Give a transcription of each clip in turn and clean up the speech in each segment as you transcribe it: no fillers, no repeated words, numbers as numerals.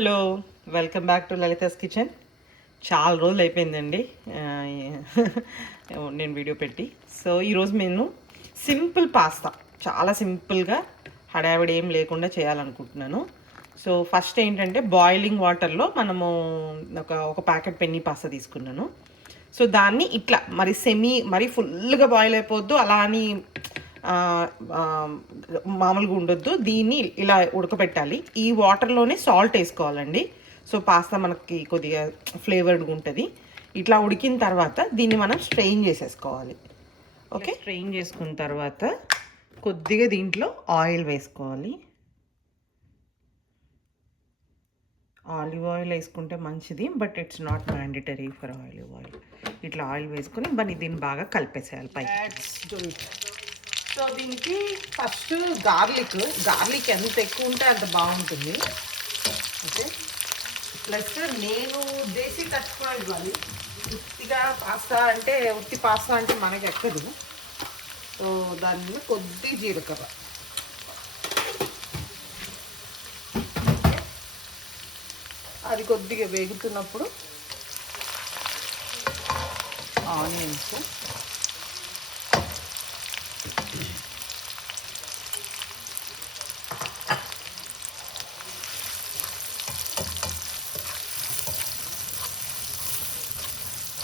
Hello, welcome back to Lalitha's kitchen. చాలా రోజులు అయిపోయిందండి నేను వీడియో పెట్టి. సో ఈరోజు నేను సింపుల్ పాస్తా, చాలా సింపుల్గా హడావిడి ఏం లేకుండా చేయాలనుకుంటున్నాను. సో ఫస్ట్ ఏంటంటే బాయిలింగ్ వాటర్లో మనము ఒక ప్యాకెట్ పెన్నీ పాస్తా తీసుకున్నాను. సో దాన్ని ఇట్లా మరి ఫుల్గా బాయిల్ అయిపోద్దు, అలా అని మామూలుగా ఉండొద్దు. దీన్ని ఇలా ఉడకబెట్టాలి. ఈ వాటర్లోనే సాల్ట్ వేసుకోవాలండి. సో పాస్తా మనకి కొద్దిగా ఫ్లేవర్డ్గా ఉంటుంది. ఇట్లా ఉడికిన తర్వాత దీన్ని మనం స్ట్రెయిన్ చేసేసుకోవాలి. ఓకే, స్ట్రెయిన్ చేసుకున్న తర్వాత కొద్దిగా దీంట్లో ఆయిల్ వేసుకోవాలి. ఆలివ్ ఆయిల్ వేసుకుంటే మంచిది, but it's not mandatory for olive oil. ఇట్లా ఆయిల్ వేసుకొని దీన్ని బాగా కలిపేసేయాలి పై. సో దీనికి ఫస్ట్ గార్లిక్ ఎంత ఎక్కువ ఉంటే అంత బాగుంటుంది. ఓకే, ప్లస్ నేను దేశీ టచ్ కూడా ఇవ్వాలి. ఉత్తిగా పాస్తా అంటే మనకి ఎక్కదు. సో దాని మీద కొద్ది జీలకర్ర, అది కొద్దిగా వేగుతున్నప్పుడు ఆనియన్స్,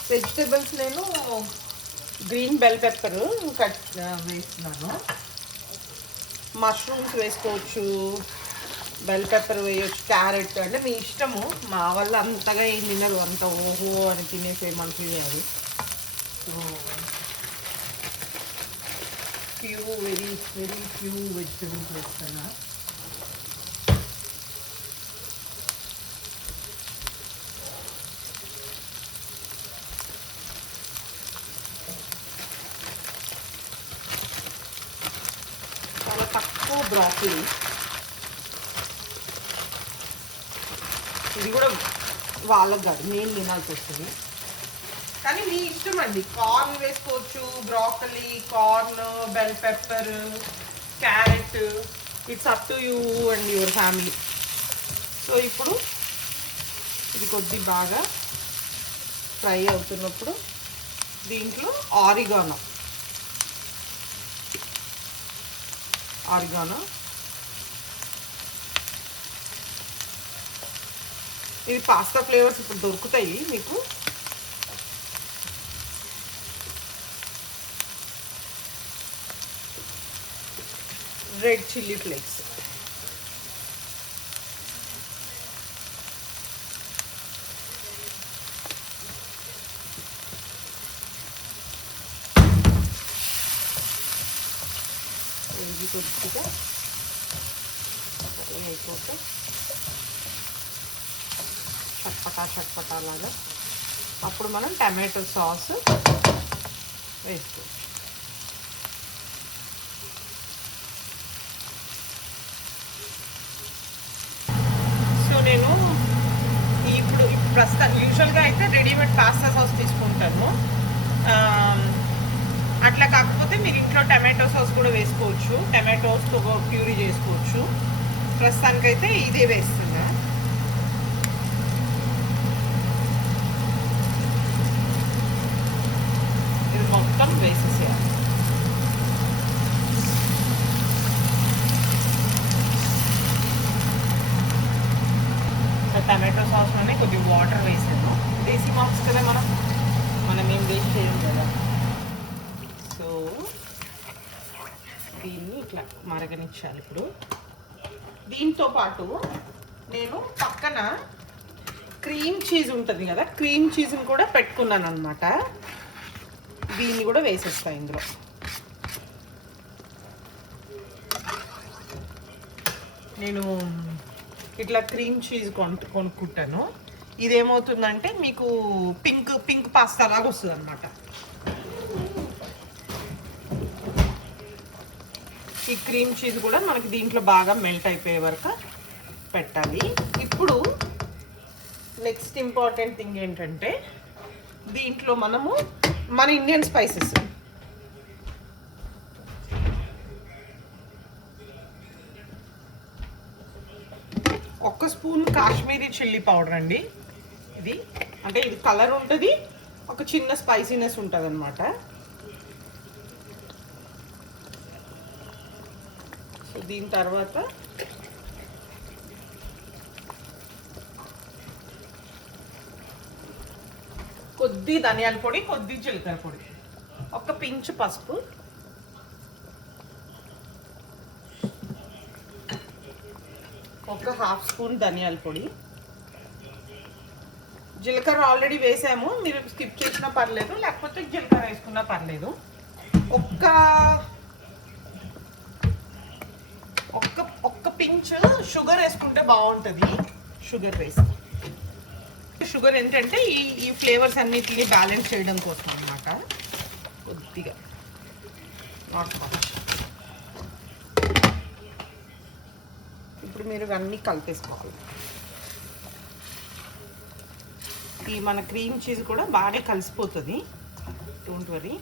వెజిటేబుల్స్ నేను గ్రీన్ బెల్ పెప్పర్ వేస్తున్నాను. మష్రూమ్స్ వేసుకోవచ్చు, బెల్ పెప్పర్ వేయవచ్చు, క్యారెట్, అంటే మీ ఇష్టము. మా వల్ల అంతగా ఏం తినరు, అంత ఓహో అని తినేసే మనుషులు అది. సో వెరీ ఫ్యూ వెజిటేబుల్స్ వేస్తున్నా. చాలా తక్కువ బ్రాకలీ, ఇది కూడా వాళ్ళకి కాదు, నేను తినాల్సి వస్తుంది. కానీ మీ ఇష్టం అండి. కార్న్ వేసుకోవచ్చు, broccoli, corn, bell pepper, carrot, it's up to you and your family. So ఇప్పుడు ఇది కొద్ది బాగా ఫ్రై అవుతున్నప్పుడు దీంట్లో ఆరిగానో ఇది పాస్తా ఫ్లేవర్స్ ఇప్పుడు దొరుకుతాయి మీకు. రెడ్ చిల్లీ ఫ్లేక్స్, ఇది కొద్దిగా అయిపోతే చట్పటా లాగా. అప్పుడు మనం టమాటో సాస్ వేసుకోవచ్చు. సో నేను ఇప్పుడు ప్రస్తుతం యూజువల్గా అయితే రెడీమేడ్ పాస్తా సాస్ తీసుకుంటాను. అట్లా కాకపోతే మీరు ఇంట్లో టమాటో సాస్ కూడా వేసుకోవచ్చు, టమాటోస్తో ప్యూరీ చేసుకోవచ్చు. ప్రస్తుతానికైతే ఇదే వేస్తున్నా. ఇది మొత్తం వేసేసేయాలి. టమాటో సాస్లోనే కొద్దిగా వాటర్ వేసాను. దేశీ మాక్స్ కదా, మనం ఏం వేస్ట్ చేయం కదా. సో దీన్ని ఇట్లా మరగనిచ్చాలి. ఇప్పుడు దీంతో పాటు నేను పక్కన క్రీమ్ చీజ్ ఉంటుంది కదా, క్రీమ్ చీజ్ని కూడా పెట్టుకున్నాను అనమాట. దీన్ని కూడా వేసేస్తాను ఇందులో. నేను ఇట్లా క్రీమ్ చీజ్ కొనుక్కుంటాను. ఇదేమవుతుందంటే మీకు పింక్ పాస్తా లాగా వస్తుంది అనమాట. ఈ క్రీమ్ చీజ్ కూడా మనకి దీంట్లో బాగా మెల్ట్ అయిపోయే వరకు పెట్టాలి. ఇప్పుడు నెక్స్ట్ ఇంపార్టెంట్ థింగ్ ఏంటంటే దీంట్లో మనము మన ఇండియన్ స్పైసెస్, ఒక్క స్పూన్ కాశ్మీరీ చిల్లీ పౌడర్ అండి. ఇది అంటే ఇది కలర్ ఉంటుంది, ఒక చిన్న స్పైసీనెస్ ఉంటుంది అనమాట. సో దీని తర్వాత కొద్ది ధనియాల పొడి, కొద్ది జీలకర్ర పొడి, ఒక పించ్ పసుపు, ఒక హాఫ్ స్పూన్ ధనియాల పొడి. జీలకర్ర ఆల్రెడీ వేసాము, మీరు స్కిప్ చేసినా పర్లేదు, లేకపోతే జీలకర్ర వేసుకున్నా పర్లేదు. ఒక్క పించ్ షుగర్ వేసుకుంటే బాగుంటుంది. షుగర్ వేసి, షుగర్ ఏంటంటే ఈ ఫ్లేవర్స్ అన్నిటిని బ్యాలెన్స్ చేయడం కోసం అన్నమాట. కొద్దిగా నాట్ మచ్. ఇప్పుడు మీరు ఇవన్నీ కలిపేసుకోవాలి. ఈ మన క్రీమ్ చీజ్ కూడా బాగా కలిసిపోతుంది, డోంట్ వరీ.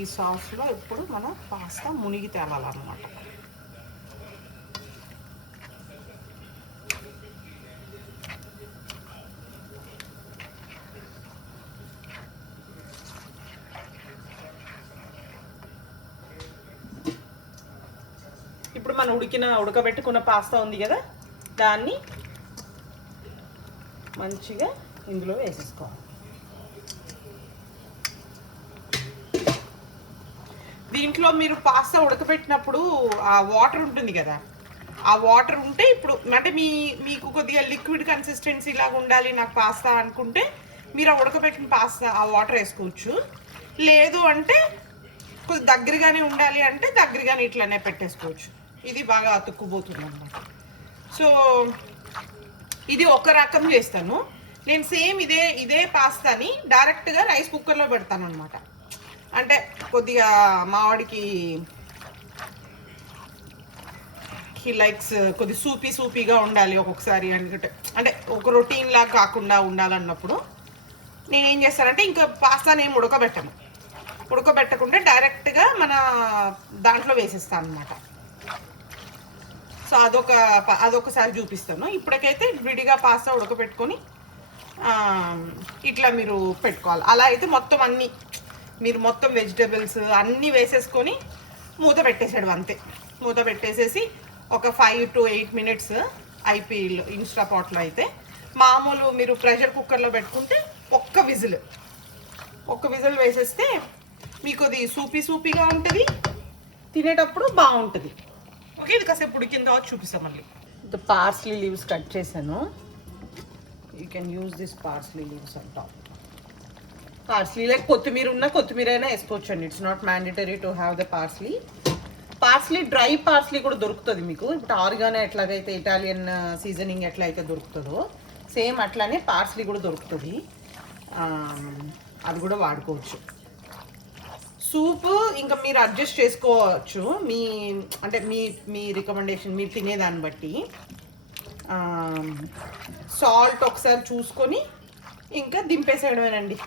ఈ సాస్లో ఇప్పుడు మన పాస్తా మునిగి తేలాలన్నమాట. ఇప్పుడు మనం ఉడకబెట్టుకున్న పాస్తా ఉంది కదా, దాన్ని మంచిగా ఇందులో వేసేసుకోవాలి. దీంట్లో మీరు పాస్తా ఉడకబెట్టినప్పుడు ఆ వాటర్ ఉంటుంది కదా, ఆ వాటర్ ఉంటే ఇప్పుడు అంటే మీకు కొద్దిగా లిక్విడ్ కన్సిస్టెన్సీ లాగా ఉండాలి నాకు పాస్తా అనుకుంటే మీరు ఆ ఉడకబెట్టిన పాస్తా ఆ వాటర్ వేసుకోవచ్చు. లేదు అంటే కొద్ది దగ్గరగానే ఉండాలి అంటే దగ్గరగానే ఇట్లానే పెట్టేసుకోవచ్చు. ఇది బాగా అతుక్కుపోతుంది అన్నమాట. సో ఇది ఒక రకం చేస్తాను నేను. సేమ్ ఇదే పాస్తాని డైరెక్ట్గా రైస్ కుక్కర్లో పెడతాను అనమాట. అంటే కొద్దిగా మావాడికి హీ లైక్స్ కొద్ది సూపీగా ఉండాలి ఒక్కొక్కసారి, అంటే ఒక రొటీన్ లాగా కాకుండా ఉండాలన్నప్పుడు నేనేం చేస్తానంటే ఇంకా పాస్తాని ఏం ఉడకబెట్టకుండా డైరెక్ట్గా మన దాంట్లో వేసేస్తాను అనమాట. సో అదొకసారి చూపిస్తాను. ఇప్పటికైతే విడిగా పాస్తా ఉడకబెట్టుకొని ఇట్లా మీరు పెట్టుకోవాలి. అలా అయితే మీరు మొత్తం వెజిటేబుల్స్ అన్నీ వేసేసుకొని మూత పెట్టేసాడు అంతే. మూత పెట్టేసేసి ఒక 5 to 8 minutes ఐపీఎల్ ఇన్స్టా పాట్లో అయితే. మామూలు మీరు ప్రెషర్ కుక్కర్లో పెట్టుకుంటే ఒక్క విజిల్ వేసేస్తే మీకు అది సూపీగా ఉంటుంది, తినేటప్పుడు బాగుంటుంది. ఓకే, ఇది కాసేపు ఉడికిన తర్వాత చూపిస్తాం మళ్ళీ. పార్స్లీ లీవ్స్ కట్ చేశాను. You can use this parsley leaves on top. Parsley like కొత్తిమీర అయినా వేసుకోవచ్చు అండి. It's not mandatory to have the parsley dry parsley కూడా దొరుకుతుంది మీకు. ఇప్పుడు ఆర్గానో ఎట్లాగైతే ఇటాలియన్ సీజనింగ్ ఎట్లయితే దొరుకుతుందో సేమ్ అట్లానే పార్స్లీ కూడా దొరుకుతుంది. అది కూడా వాడుకోవచ్చు. సూప్ ఇంకా మీరు అడ్జస్ట్ చేసుకోవచ్చు మీ రికమెండేషన్, మీరు తినేదాన్ని బట్టి. సాల్ట్ ఒకసారి చూసుకొని ఇంకా దింపేసేయడమేనండి.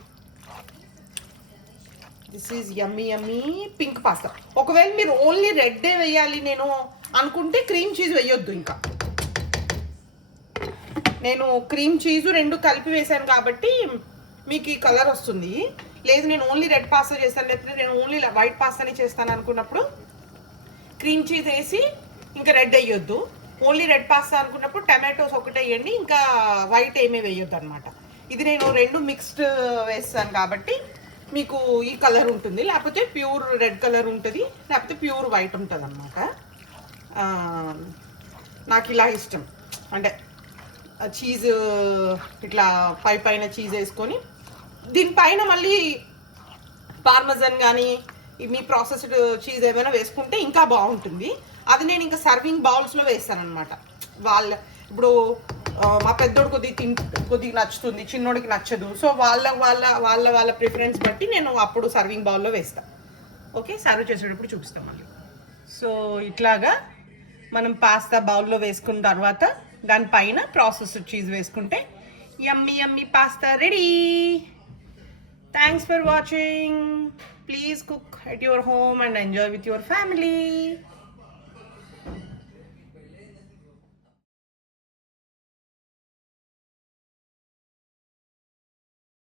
This is yummy pink pasta. ఒకవేళ మీరు ఓన్లీ రెడ్డే వేయాలి నేను అనుకుంటే క్రీమ్ చీజ్ వేయొద్దు. ఇంకా నేను క్రీమ్ చీజు 2 కలిపి వేసాను కాబట్టి మీకు ఈ కలర్ వస్తుంది. లేదు నేను ఓన్లీ రెడ్ పాస్తా చేస్తాను, లేకపోతే నేను ఓన్లీ వైట్ పాస్తాని చేస్తాను అనుకున్నప్పుడు క్రీమ్ చీజ్ వేసి ఇంకా రెడ్ వేయొద్దు. ఓన్లీ రెడ్ పాస్తా అనుకున్నప్పుడు టమాటోస్ ఒకటే వేయండి, ఇంకా వైట్ ఏమీ వేయొద్దు అనమాట. ఇది నేను 2 మిక్స్డ్ వేస్తాను కాబట్టి మీకు ఈ కలర్ ఉంటుంది, లేకపోతే ప్యూర్ రెడ్ కలర్ ఉంటుంది, లేకపోతే ప్యూర్ వైట్ ఉంటుంది అనమాట. నాకు ఇలా ఇష్టం. అంటే చీజ్ ఇట్లా పైన చీజ్ వేసుకొని దీనిపైన మళ్ళీ పార్మజన్ కానీ మీ ప్రాసెస్డ్ చీజ్ ఏమైనా వేసుకుంటే ఇంకా బాగుంటుంది. అది నేను ఇంకా సర్వింగ్ బౌల్స్లో వేస్తాను అనమాట. ఇప్పుడు మా పెద్దోడు కొద్దిగా నచ్చుతుంది, చిన్నోడికి నచ్చదు. సో వాళ్ళ ప్రిఫరెన్స్ బట్టి నేను అప్పుడు సర్వింగ్ బౌల్లో వేస్తాను. ఓకే, సర్వ్ చేసేటప్పుడు చూపిస్తాం మళ్ళీ. సో ఇట్లాగా మనం పాస్తా బౌల్లో వేసుకున్న తర్వాత దానిపైన ప్రాసెస్డ్ చీజ్ వేసుకుంటే yummy pasta ready. Thanks for watching. Please cook at your home and enjoy with your family.